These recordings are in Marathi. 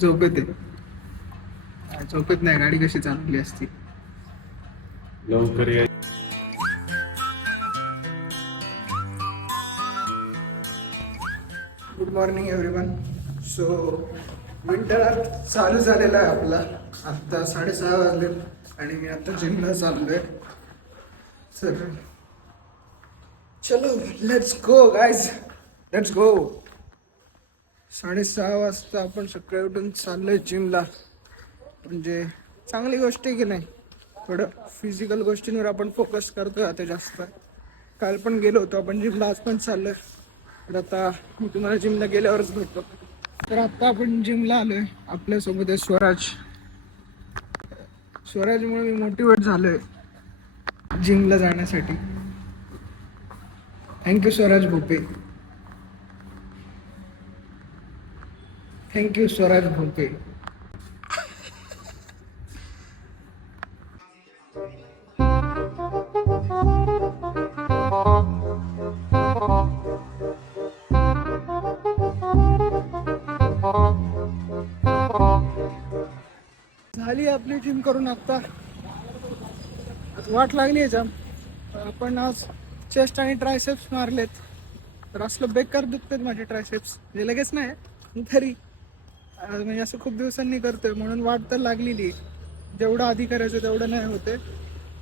झोपेत आहे. झोपेत नाही, गाडी कशी चालवली असती. लवकर या. Good morning everyone. So winter चालू झालेला आहे आपला. आत्ता 6:30 वाजले आणि मी आता जिमला चाललोय. तर चलो let's go guys, let's go. 6:30 वाजता आपण सकाळी उठून चाललोय जिमला. म्हणजे चांगली गोष्ट आहे की नाही. थोडं फिजिकल गोष्टींवर आपण फोकस करतोय आता जास्त. काल पण गेलो होतो आपण जिमला, आज पण चाललोय. तर आता मी तुम्हाला जिमला गेल्यावरच भेटतो. तर आता आपण जिमला आलोय. आपल्यासोबत आहे स्वराज. स्वराजमुळे मी मोटिवेट झालोय जिमला जाण्यासाठी. थँक्यू स्वराज भोपे. थँक्यू स्वराज भोपे. झाली आपली जिम करून. आता वाट लागली आहे जाम. आपण आज चेस्ट आणि ट्रायसेप्स मारलेत. तर असलं बेकार दुखतात माझे ट्रायसेप्स. म्हणजे लगेच नाही तरी म्हणजे असं खूप दिवसांनी करतोय म्हणून वाट तर लागलेली. जेवढं आधी करायचं तेवढं नाही होते.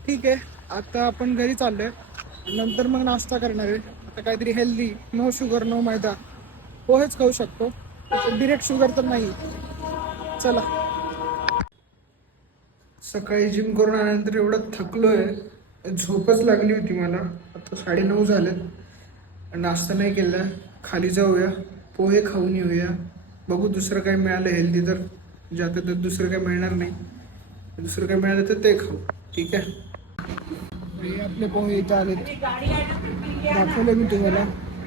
ठीक आहे, आता आपण घरी चाललोय. नंतर मग नाश्ता करणार आहे. आता काहीतरी हेल्दी, नो शुगर नो मैदा, पोहेच खाऊ शकतो. डिरेक्ट शुगर तर नाही. चला. सकाळी जिम करून आल्यानंतर एवढं थकलोय, झोपच लागली होती मला. आता 9:30 झालेत. नाश्ता नाही केला. खाली जाऊया, पोहे खाऊन येऊया. बघू दुसरं काय मिळालं हेल्दी तर. ज्यात तर दुसरं काय मिळणार नाही. दुसरं काय मिळालं तर ते खाऊ. ठीक आहे. हे आपले पोहे इथं आलेत. दाखवलं मी तुम्हाला.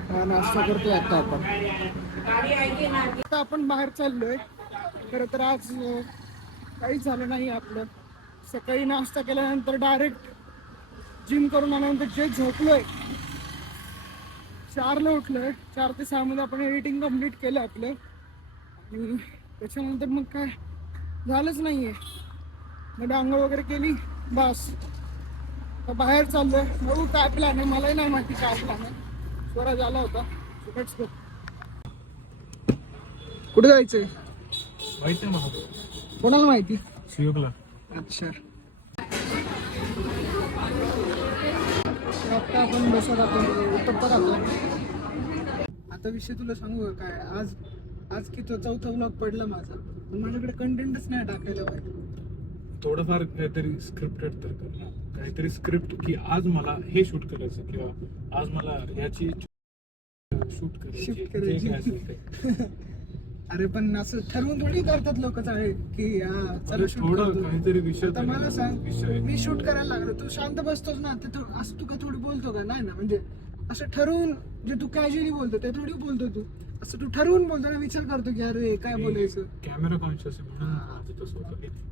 हा नाश्ता करतोय आता आपण. आता आपण बाहेर चाललोय. खरं तर आज काहीच झालं नाही आपलं. सकाळी नाश्ता केल्यानंतर डायरेक्ट जिम करून आल्यानंतर जे झोपलोय. 4ला उठलोय. 4 ते 6 मध्ये आपण एडिटिंग कम्प्लीट केलं आपलं. आणि त्याच्यानंतर मग काय झालंच नाहीये. मग आंघोळ वगैरे केली, बस. बाहेर चाललोय. बघू काय प्लॅन आहे. मलाही नाही माहिती काय प्लॅन आहे. स्वराज आला होता. Let's go. कुठे जायचंय माहिती मला कोणाला माहिती? शिवकला. अच्छा. आता आपण बसत राहतो. आता विषय तुला सांगू का काय. आज की तो 4था व्लॉग पडला माझा. पण माझ्याकडे कंटेंटच नाही टाकायला पाहिजे. थोडंफार काहीतरी स्क्रिप्टेड तर कर ना. काहीतरी स्क्रिप्ट की आज मला हे शूट करायचं किंवा आज मला ह्याची शूट करायची. अरे पण असं ठरवून थोडी करतात लोक चाळे की चला शूट थोडं करतो. काहीतरी विषय. आता मला सांग, मी शूट करायला लागलो, तू शांत बसतोस ना. ते असं तू काय थोडी बोलतो का? नाही ना. म्हणजे असं ठरवून जे तू कॅज्युअली बोलतो ते थोडी बोलतो तू. असं तू ठरवून बोलतो ना. विचार करतो की अरे काय बोलायचं. कॅमेरा कॉन्शियस आहे म्हणून तसं होतं.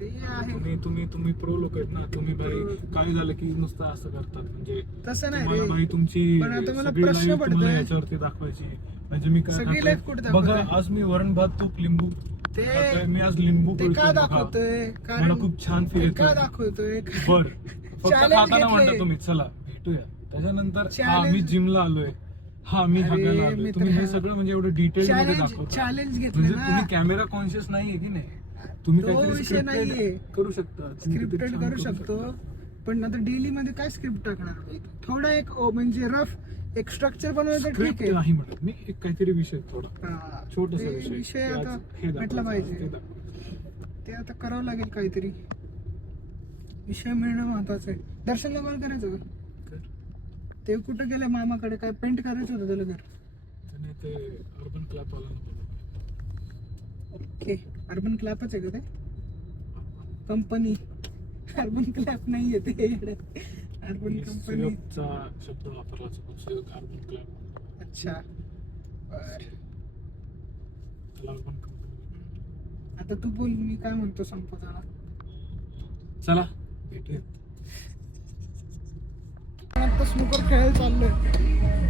ते आहे. तुम्ही प्रो लोक आहेत ना. तुम्ही भाई काय झालं की नुसतं असं करतात. म्हणजे तसं नाही मला रे. भाई तुमची पण आता मला सगळी प्रश्न life तुम्हाला पडतोय. याच्यावरती दाखवायची. म्हणजे मी काय सगळी खातोय. life कुठे बघा दाखवतोय? आज मी वरण भात तूप लिंबू ते खातोय. मी आज लिंबू ते का पिळतोय बघा. दाखवतोय? मला खूप छान फील का येतं. दाखवतोय? बर फक्त Challenge खाताना घेतलंय. म्हणता तुम्ही चला भेटूया. त्याच्यानंतर हा Challenge. मी जिमला आलोय, हा मी अरे, हागायला आलोय. मित्र, तुम्ही हे हा. सगळं म्हणजे एवढं डिटेल मध्ये दाखवता. चॅलेंज घेतलं म्हणजे ना. तुम्ही कॅमेरा कॉन्शियस नाहीये की नाही. तुम्ही तो काहीतरी विषय नाहीये. स्क्रिप्टेड करू शकता. स्क्रिप्टेड करू शकतो. पण आता डेली मध्ये काय स्क्रिप्ट टाकणार? थोडा एक म्हणजे रफ एक स्ट्रक्चर बनवलं तर ठीक स्क्रिप्ट आहे. नाही म्हणत मी. एक काहीतरी विषय थोडा हा, छोटासा ते विषय विषय की आता आज हे भेटला दाखवायचं, पाहिजे. ते दाखवायचं. ते आता करावं लागेल काहीतरी. विषय मिळणं महत्वाचं आहे. दर्शनला कॉल करायचं का? कर. ते कुठं गेलं मामाकडे? काय पेंट करायचं होतं त्याला घर. त्याने ते अर्बन क्लॅप वाला ओके. अर्बन क्लॅपच आहे का ते? कंपनी अर्बन क्लॅप नाही आहे ते. Urban company. सिरपचा शब्द वापरला जातो. Urban clap. अच्छा बर. त्याला अर्बन कंपनी. आता तू बोल, मी काय म्हणतो संपताना. चला भेटूया. आता स्नूकर खेळायला चाललोय.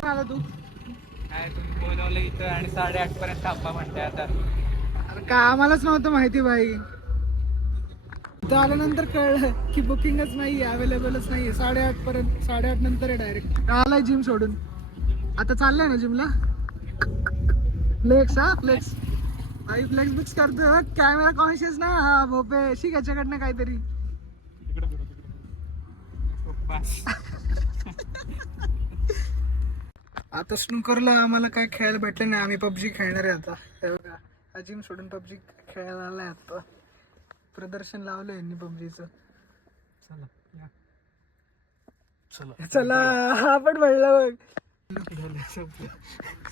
आला तू? काय तुम्ही बोलवलं इथं आणि 8:30 पर्यंत थांबा म्हणते आता. अरे का आम्हालाच नव्हतं माहिती भाई. इथं आल्यानंतर कळलं की बुकिंगच नाही आहे, अवेलेबलच नाही आहे. 8:30 नंतर आहे डायरेक्ट. आलाय जिम सोडून. आता चाललंय ना जिमला. फ्लेक्स हा फ्लेक्स. भाई फ्लेक्स बुक्स करतोय. कॅमेरा कॉन्शियस ना. हा भोपे शिक याच्याकडनं काहीतरी. आता स्नूकरला आम्हाला काय खेळायला भेटलं नाही. आम्ही पबजी खेळणार आहे आता. हे बघा हा जिम सोडून पबजी खेळायला आलाय आता. प्रदर्शन लावलं यांनी पबजीचं. चला हा पण म्हणला बघ.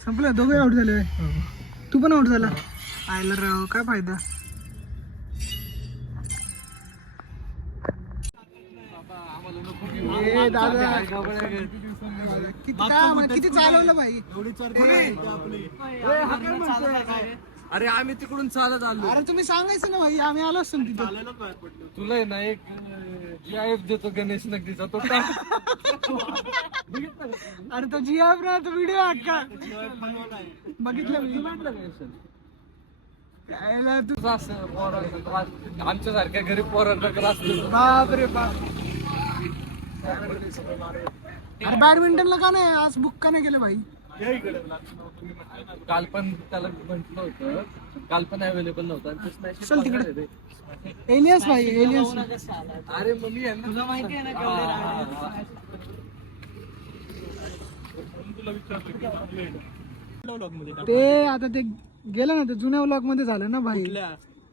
संपलं दोघे आउट झाले. तू पण आउट झाला. आयला राव काय फायदा. ए दादा किती चालवलं भाई. अरे आम्ही तिकडून चालत आलो. अरे तुम्ही सांगायचं ना भाई, आम्ही आलो असतो तिथं. तुला आहे ना एक GIF देतो गणेश नगरीचा तो टाक. अरे तो GIF ना तो व्हिडिओ अक्का बघितलं मी. यायला तू आमच्या सारख्या गरीब पोरांना त्रास देतो. बाप रे बाप. अरे बॅडमिंटनला का नाही आज बुक का नाही केलं भाई. काल पण त्याला म्हटलं होतं, काल पण अवेलेबल नव्हतं आणि तेच message चल तिकडे. बघणार आहे रे. एलियस भाई एलियस. अरे मग मी यांना तुला माहिती आहे ना ते आता ते गेलं ना, ते जुन्या व्लॉग मध्ये झालं ना भाई.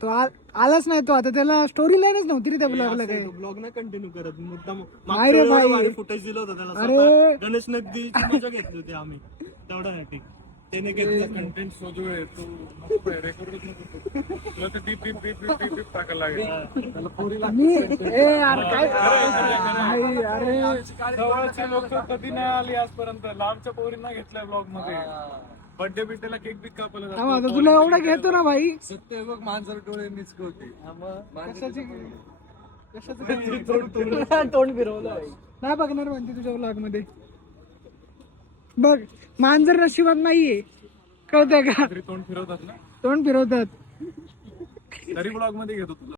तो आलाच नाही. तो आता त्याला स्टोरी लाईनच नव्हती रे त्या ब्लॉगला. काही ब्लॉग नाही कंटिन्यू करत मुद्दाम. नाही रे भाई. फुटेज दिलं होतं त्याला. अरे गणेश नगरीची मजा घेतली होती आम्ही. तेवढा आहे ठीक. त्याने घेतलं कंटेंट शोधूय तू नको रेकॉर्डच नको. तुला तर deep deep deep deep deep टाकायला लागेल. मी ए यार काय भाई. अरे जवळचे लोक कधी नाही आली आजपर्यंत. लांबच्या पोरींना घेतलंय ब्लॉग मध्ये. बर्थडे बिड्डेला केक बिक कापला जातो. आता तुला एवढा घेतो ना भाई. सत्य बघ मांजर डोळे निचकवते. तोंड फिरवलं नाही बघणार म्हणते तुझ्या व्लॉग मध्ये. बघ मांजर नशिबात नाहीये कळतंय का. तरी तोंड फिरवतात ना. तोंड फिरवतात. तरी ब्लॉग मध्ये घेतो तुला.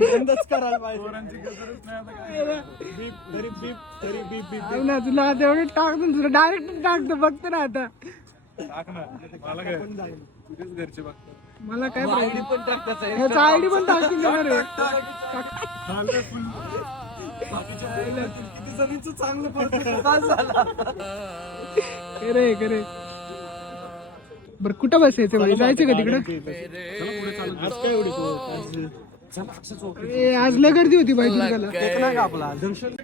बंदच करायला पाहिजे. पोरांची गरजच नाही आता काय. बीप तरी बीप तरी बीप बीप. हो ना तुला आता एवढं टाकतो. तुला डायरेक्ट टाकतो बघतो ना आता. टाक ना. मला काय तुझेच घरचे बघतात. मला काय आयडी पण टाकताच आहे. ह्याचा आयडी पण टाकून देणार आहे. किती जणींचं चांगलं पडतं झाला. खरे बर कुठं बसायचं भाई. जायचं का तिकडं. आज काय एवढी आज लय गर्दी होती भाई तुझ्याला. नाही का आपला जंक्शन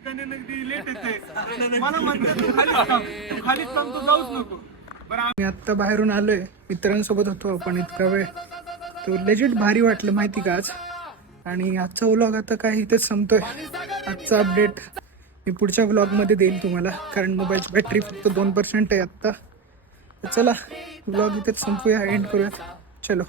मी आत्ता बाहेरून आलोय. मित्रांसोबत होतो आपण इतका वेळ. तो लेजिट भारी वाटलं माहिती का आज. आणि आजचा व्लॉग आता काय इथेच संपतोय. आजचा अपडेट मी पुढच्या व्लॉगमध्ये देईल तुम्हाला, कारण मोबाईलची बॅटरी फक्त 2% आहे आत्ता. चला व्लॉग इथेच संपूया, एंड करूया. चलो.